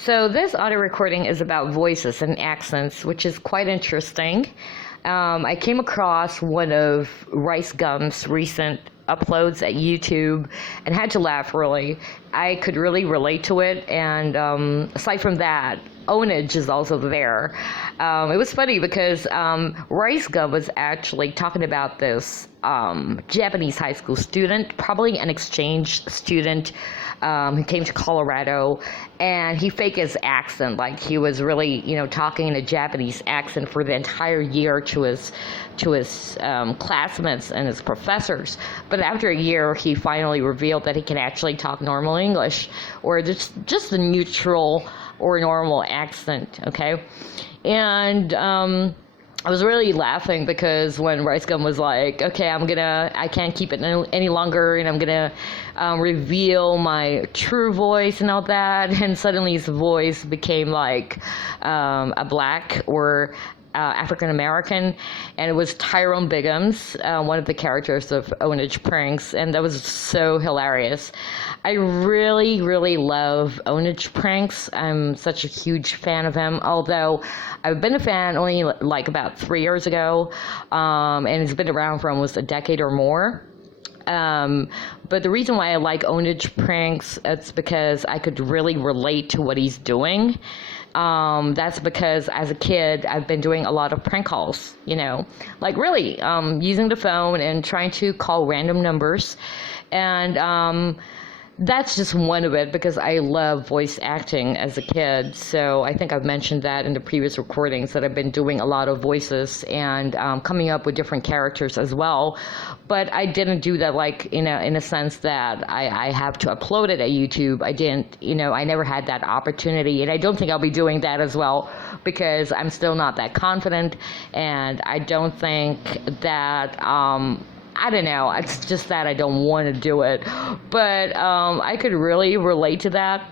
So this audio recording is about voices and accents, which is quite interesting. I came across one of Rice Gum's recent uploads at YouTube and had to laugh, really. I could really relate to it, and aside from that, Ownage is also there. It was funny because Rice Gum was actually talking about this Japanese high school student, probably an exchange student, who came to Colorado, and he faked his accent, like he was really, talking in a Japanese accent for the entire year to his classmates and his professors. But after a year, he finally revealed that he can actually talk normal English, or just the neutral or normal accent, okay? And I was really laughing because when Rice Gum was like, okay, I can't keep it any longer, and I'm gonna reveal my true voice and all that, and suddenly his voice became like a black or African American, and it was Tyrone Biggums, one of the characters of Ownage Pranks, and that was so hilarious. I really, really love Ownage Pranks. I'm such a huge fan of him, although I've been a fan only like about 3 years ago, and it's been around for almost a decade or more. But the reason why I like Ownage Pranks, it's because I could really relate to what he's doing. That's because as a kid, I've been doing a lot of prank calls, like really using the phone and trying to call random numbers. And that's just one of it, because I love voice acting as a kid. So I think I've mentioned that in the previous recordings, that I've been doing a lot of voices and coming up with different characters as well. But I didn't do that like in a sense that I have to upload it at YouTube. I didn't, I never had that opportunity, and I don't think I'll be doing that as well, because I'm still not that confident, and I don't think that I don't know, it's just that I don't want to do it. But I could really relate to that,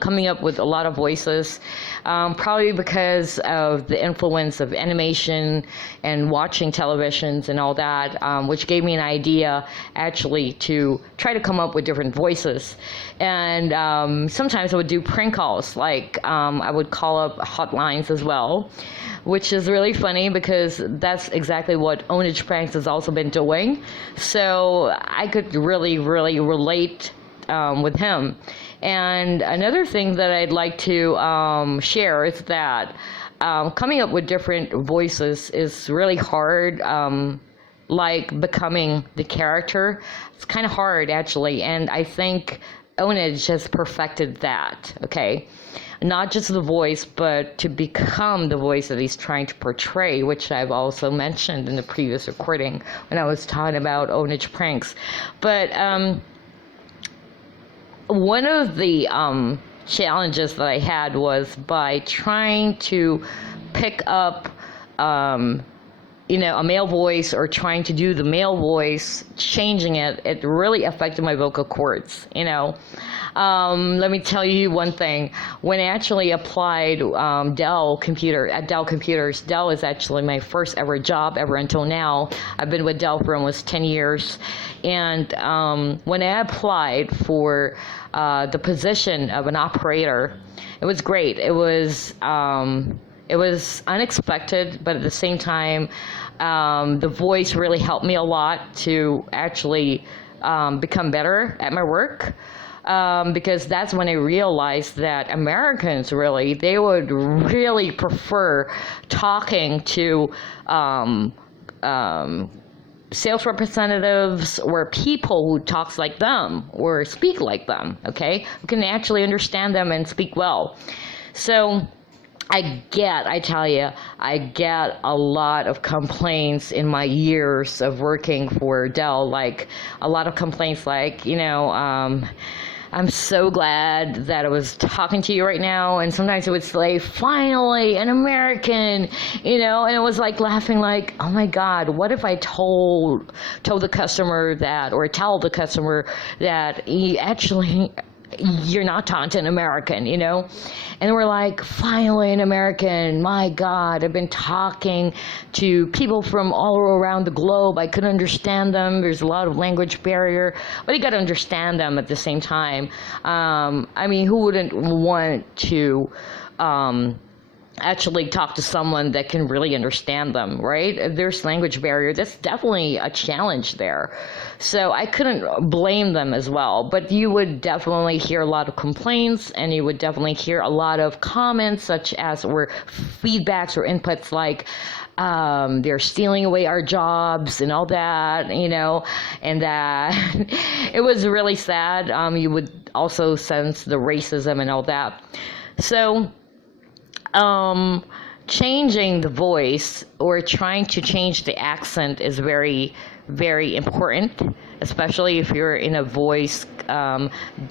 coming up with a lot of voices, probably because of the influence of animation and watching televisions and all that, which gave me an idea actually to try to come up with different voices. And sometimes I would do prank calls, like I would call up hotlines as well, which is really funny because that's exactly what Ownage Pranks has also been doing. So I could really, really relate with him. And another thing that I'd like to share is that coming up with different voices is really hard, like becoming the character. It's kind of hard, actually, and I think Ownage has perfected that, okay? Not just the voice, but to become the voice that he's trying to portray, which I've also mentioned in the previous recording when I was talking about Ownage Pranks. But one of the challenges that I had was by trying to pick up a male voice, or trying to do the male voice, changing it really affected my vocal cords, Let me tell you one thing. When I actually applied at Dell Computers, Dell is actually my first ever job ever until now. I've been with Dell for almost 10 years. And when I applied for the position of an operator, it was great. It was unexpected, but at the same time, the voice really helped me a lot to actually become better at my work. Because that's when I realized that Americans they would really prefer talking to sales representatives or people who talks like them or speak like them, okay? Who can actually understand them and speak well. So I get a lot of complaints in my years of working for Dell, like a lot of complaints like, I'm so glad that I was talking to you right now. And sometimes it would say, finally, an American, and it was like laughing like, oh my God, what if I told the customer that, or tell the customer that he actually you're not talking to an American, you know? And we're like, finally an American. My God, I've been talking to people from all around the globe. I couldn't understand them. There's a lot of language barrier, but you got to understand them at the same time. I mean, who wouldn't want to actually talk to someone that can really understand them, right? If there's language barrier, that's definitely a challenge there. So I couldn't blame them as well, but you would definitely hear a lot of complaints, and you would definitely hear a lot of comments such as, or feedbacks or inputs like, they're stealing away our jobs and all that, you know, and that it was really sad. You would also sense the racism and all that. So changing the voice or trying to change the accent is very, very important, especially if you're in a voice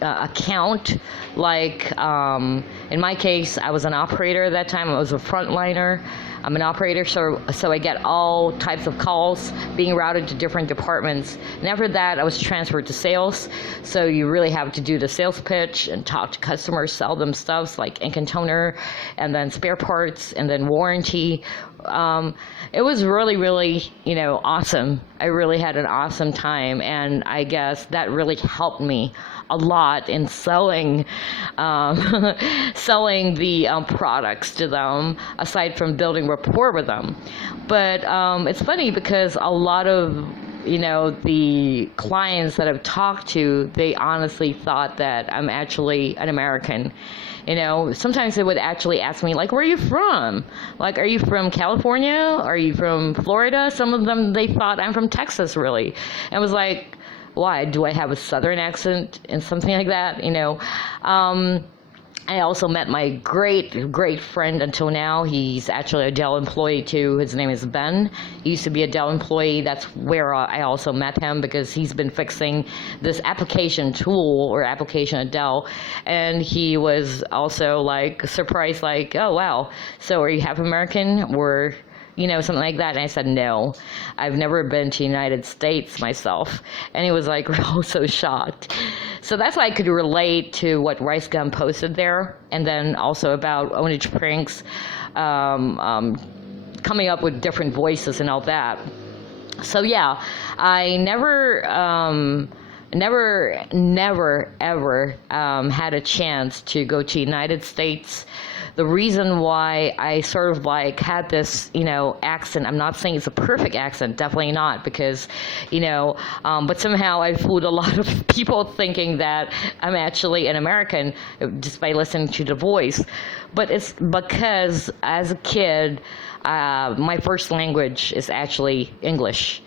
account. Like in my case, I was an operator at that time. I was a frontliner. I'm an operator, so I get all types of calls being routed to different departments. And after that, I was transferred to sales. So you really have to do the sales pitch and talk to customers, sell them stuff like ink and toner, and then spare parts, and then warranty. It was really, really, you know, awesome. I really had an awesome time, and I guess that really helped me a lot in selling selling the products to them, aside from building rapport with them. But it's funny because a lot of, you know, the clients that I've talked to, they honestly thought that I'm actually an American. You know, sometimes they would actually ask me, like, where are you from? Like, are you from California? Are you from Florida? Some of them, they thought I'm from Texas, really. And I was like, why? Do I have a southern accent and something like that? You know, I also met my great, great friend until now. He's actually a Dell employee too. His name is Ben. He used to be a Dell employee. That's where I also met him, because he's been fixing this application tool or application at Dell. And he was also like surprised, like, oh wow, so are you half American or, you know, something like that? And I said, no, I've never been to the United States myself. And he was like, oh, so shocked. So that's why I could relate to what Rice Gum posted there. And then also about Ownage pranks, coming up with different voices and all that. So yeah, I never, ever had a chance to go to the United States. The reason why I sort of like had this, you know, accent, I'm not saying it's a perfect accent, definitely not, because, you know, but somehow I fooled a lot of people thinking that I'm actually an American just by listening to the voice. But it's because as a kid, my first language is actually English.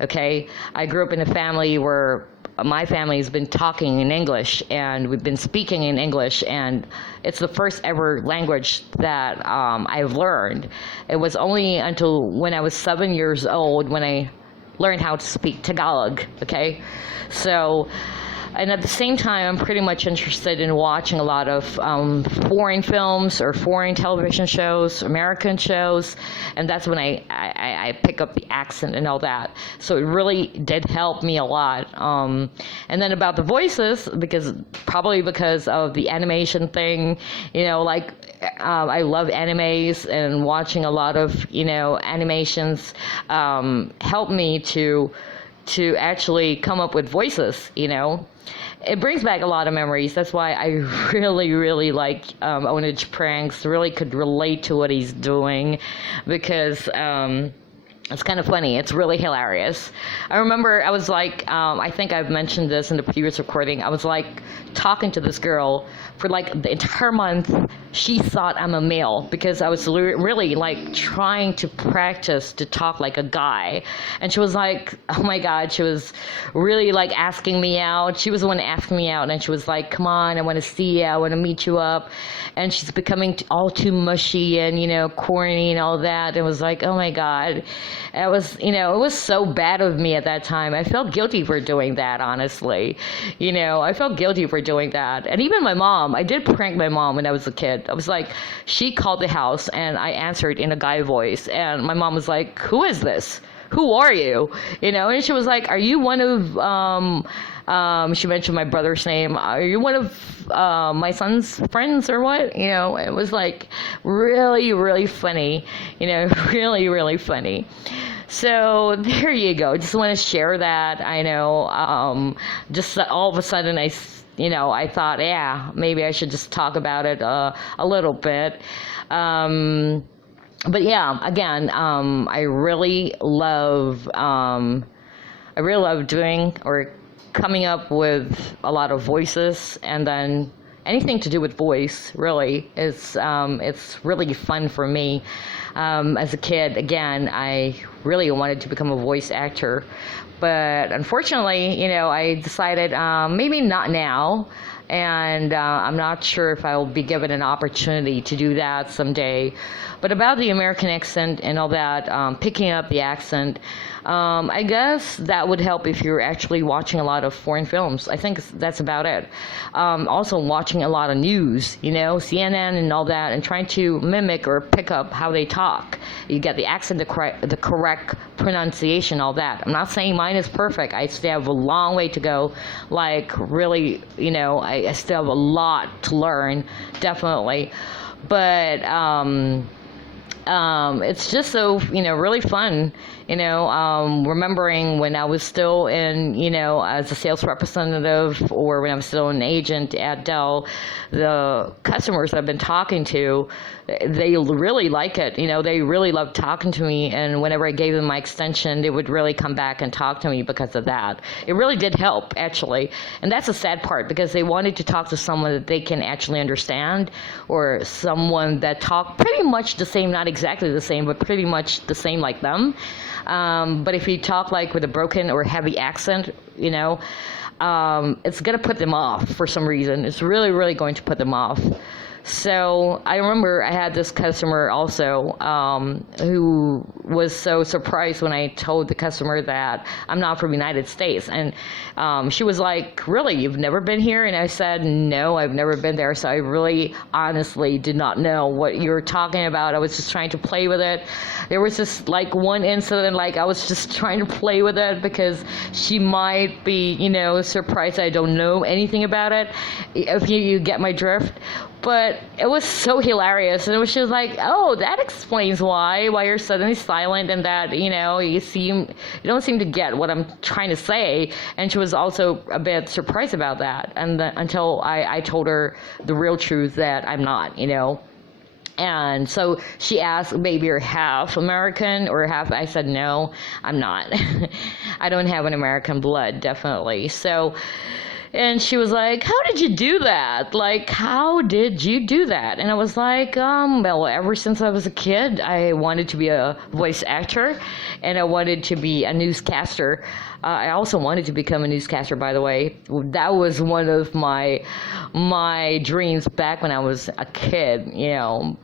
Okay, I grew up in a family where my family has been talking in English, and we've been speaking in English, and it's the first ever language that I've learned. It was only until when I was 7 years old when I learned how to speak Tagalog, okay? So, and at the same time, I'm pretty much interested in watching a lot of foreign films or foreign television shows, American shows, and that's when I pick up the accent and all that. So it really did help me a lot. And then about the voices, probably because of the animation thing, you know, like I love animes, and watching a lot of, you know, animations helped me to actually come up with voices, you know. It brings back a lot of memories. That's why I really, really like Ownage pranks. Really could relate to what he's doing, because it's kind of funny. It's really hilarious. I remember I was like, I think I've mentioned this in the previous recording. I was like talking to this girl for like the entire month. She thought I'm a male because I was really like trying to practice to talk like a guy. And she was like, oh my God, she was really like asking me out. She was the one asking me out, and she was like, come on, I want to see you. I want to meet you up. And she's becoming all too mushy and, you know, corny and all that. It was like, oh my God. It was, you know, it was so bad of me at that time. I felt guilty for doing that, honestly. You know, I felt guilty for doing that. And even my mom, I did prank my mom when I was a kid. I was like, she called the house and I answered in a guy voice. And my mom was like, who is this? Who are you? You know, and she was like, are you one of She mentioned my brother's name. Are you one of my son's friends or what? It was like really, really funny. Really, really funny. So there you go. Just want to share that. I know. Just all of a sudden, I thought, yeah, maybe I should just talk about it a little bit. But yeah, again, I really love doing or coming up with a lot of voices, and then anything to do with voice really is it's really fun for me. As a kid, again, I really wanted to become a voice actor, but unfortunately, I decided maybe not now. And I'm not sure if I will be given an opportunity to do that someday. But about the American accent and all that, picking up the accent, I guess that would help if you're actually watching a lot of foreign films. I think that's about it. Also watching a lot of news, CNN and all that, and trying to mimic or pick up how they talk. You get the accent, the correct pronunciation, all that. I'm not saying mine is perfect. I still have a long way to go. Like, really, I still have a lot to learn, definitely. But it's just so, really fun, remembering when I was still in, as a sales representative, or when I was still an agent at Dell, the customers I've been talking to, they really like it. They really love talking to me, and whenever I gave them my extension, they would really come back and talk to me because of that. It really did help, actually. And that's the sad part, because they wanted to talk to someone that they can actually understand, or someone that talked pretty much the same, not exactly the same, but pretty much the same like them. But if you talk like with a broken or heavy accent, it's going to put them off for some reason. It's really, really going to put them off. So I remember I had this customer also who was so surprised when I told the customer that I'm not from the United States. And she was like, really, you've never been here? And I said, no, I've never been there. So I really honestly did not know what you were talking about. I was just trying to play with it. There was just like one incident, like I was just trying to play with it because she might be, surprised I don't know anything about it, if you get my drift. But it was so hilarious, and it was just like, oh, that explains why you're suddenly silent, and that you don't seem to get what I'm trying to say. And she was also a bit surprised about that, and until I told her the real truth that I'm not, And so she asked, maybe you're half American or half. I said, no, I'm not. I don't have an American blood, definitely. So. And she was like, how did you do that? Like, how did you do that? And I was like, well, ever since I was a kid, I wanted to be a voice actor, and I wanted to be a newscaster. I also wanted to become a newscaster, by the way. That was one of my dreams back when I was a kid.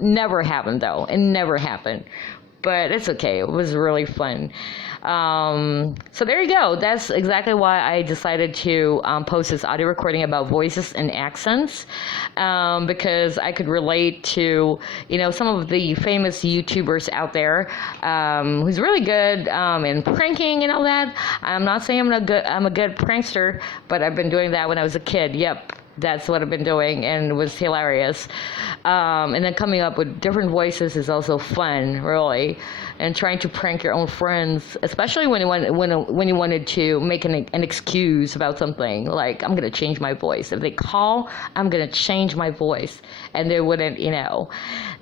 Never happened, though. It never happened. But it's okay. It was really fun. So there you go. That's exactly why I decided to post this audio recording about voices and accents, because I could relate to, some of the famous YouTubers out there who's really good in pranking and all that. I'm not saying I'm a good prankster, but I've been doing that when I was a kid. Yep. That's what I've been doing, and it was hilarious. And then coming up with different voices is also fun, really. And trying to prank your own friends, especially when you wanted to make an excuse about something, like, I'm going to change my voice. If they call, I'm going to change my voice. And they wouldn't know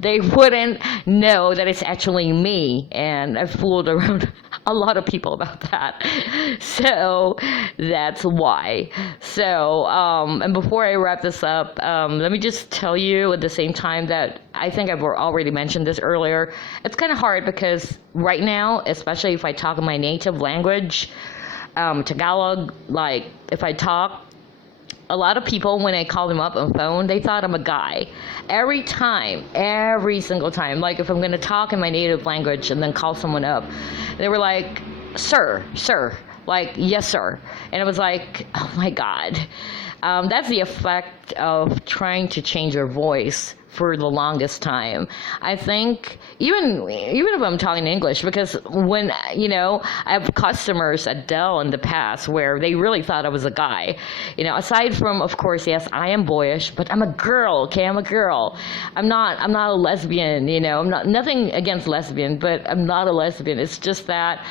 that it's actually me. And I've fooled around a lot of people about that. So that's why. So, and before I wrap this up, let me just tell you at the same time that I think I've already mentioned this earlier. It's kind of hard because right now, especially if I talk in my native language, Tagalog, like if I talk, a lot of people, when I call them up on phone, they thought I'm a guy. Every single time. Like if I'm going to talk in my native language and then call someone up, they were like, sir. Like, yes, sir. And it was like, oh my God. That's the effect of trying to change your voice for the longest time. I think even if I'm talking English, because when, I have customers at Dell in the past where they really thought I was a guy. Aside from, of course, yes, I am boyish, but I'm a girl, okay? I'm a girl. I'm not a lesbian, I'm not, nothing against lesbian, but I'm not a lesbian. It's just that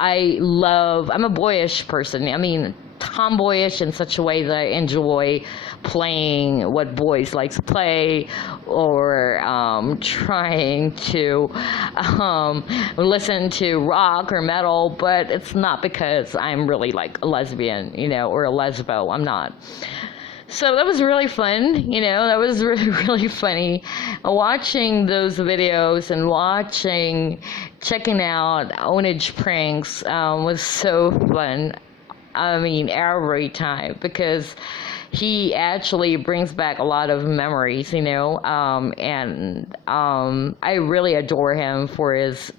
I'm a boyish person. I mean, tomboyish in such a way that I enjoy playing what boys like to play, or trying to listen to rock or metal, but it's not because I'm really like a lesbian, or a lesbo. I'm not. So that was really fun, that was really, really funny. Watching those videos and checking out Ownage pranks was so fun. I mean, every time, because he actually brings back a lot of memories, and I really adore him for his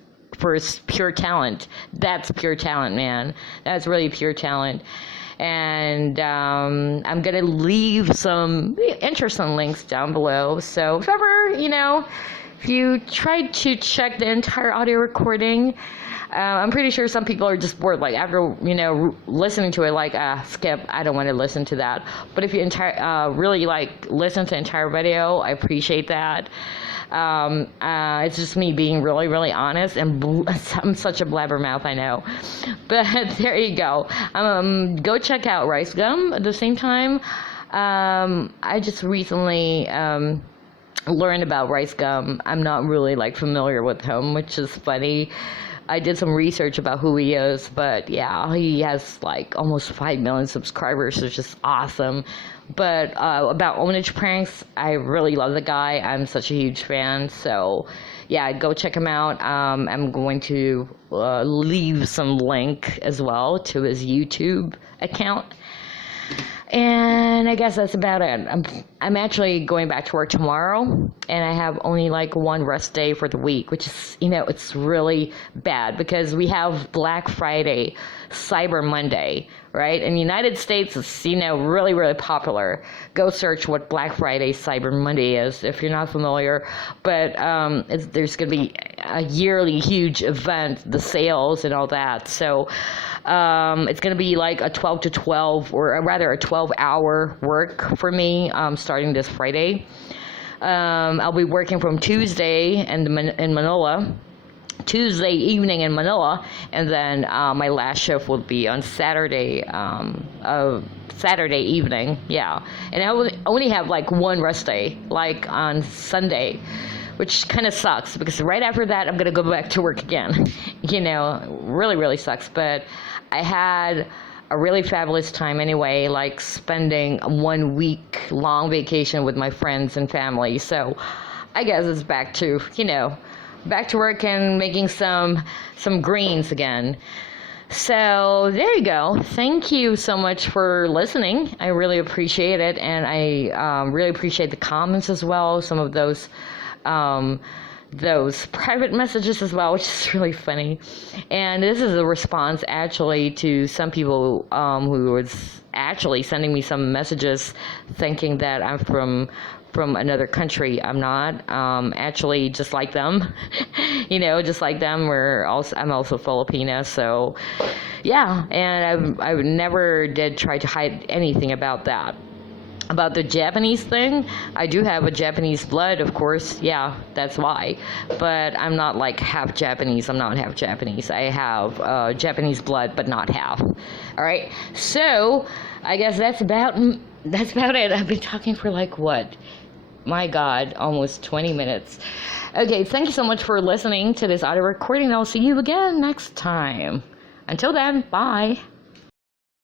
pure talent. That's pure talent, man. That's really pure talent. And I'm gonna leave some interesting links down below. So if ever, if you tried to check the entire audio recording, I'm pretty sure some people are just bored, like after, listening to it, like, skip, I don't want to listen to that. But if you really like listen to the entire video, I appreciate that. It's just me being really, really honest, and I'm such a blabbermouth, I know. But there you go. Go check out Rice Gum at the same time. I just recently learned about Rice Gum. I'm not really like familiar with him, which is funny. I did some research about who he is, but yeah, he has like almost 5 million subscribers, which is awesome. But about Ownage pranks, I really love the guy. I'm such a huge fan, so yeah, go check him out. I'm going to leave some link as well to his YouTube account. And I guess that's about it. I'm actually going back to work tomorrow, and I have only like one rest day for the week, which is, it's really bad because we have Black Friday, Cyber Monday, right? In the United States, it's, really, really popular. Go search what Black Friday, Cyber Monday is if you're not familiar. But there's going to be a yearly huge event, the sales and all that. So it's going to be like a 12 to 12, or rather a 12-hour work for me starting this Friday. I'll be working from Tuesday in Manila, Tuesday evening in Manila, and then my last shift will be on Saturday evening, yeah. And I will only have like one rest day, like on Sunday, which kind of sucks because right after that I'm gonna go back to work again. Really, really sucks. But I had a really fabulous time anyway, like spending a 1 week long vacation with my friends and family. So I guess it's back to, back to work and making some greens again. So there you go. Thank you so much for listening. I really appreciate it, and I really appreciate the comments as well. Some of those private messages as well, which is really funny. And this is a response actually to some people who was actually sending me some messages thinking that I'm from another country. I'm not. Actually, just like them, just like them. I'm also Filipina, so yeah. And I never did try to hide anything about that. About the Japanese thing, I do have a Japanese blood, of course. Yeah, that's why. But I'm not like half Japanese. I'm not half Japanese. I have Japanese blood, but not half. All right. So I guess that's about it. I've been talking for like what? My God, almost 20 minutes. Okay, thank you so much for listening to this audio recording. I'll see you again next time. Until then, bye.